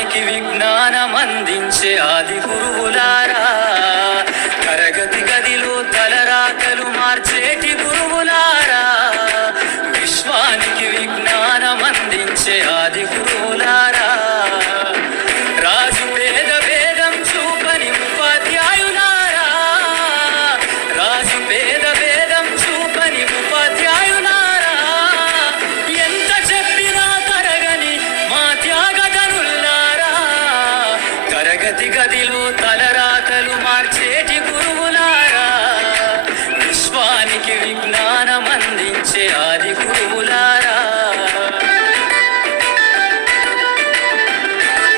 విశ్వానికి విజ్ఞానమందించే ఆది గురువులారా, తరగతి గదిలో తలరాతలు మార్చేటి గురువులారా, విశ్వానికి విజ్ఞానమందించే ఆది గురువులారా, రాజు పేద భేదం చూపని ఉపాధ్యాయులారా, రాజు పేద భేదం చూపని ఉపాధ్యాయులారా, ఎంత చెప్పినా తరగని మా త్యాగధనులారా, తరగతి గదిలో తలరాతలు మార్చేటి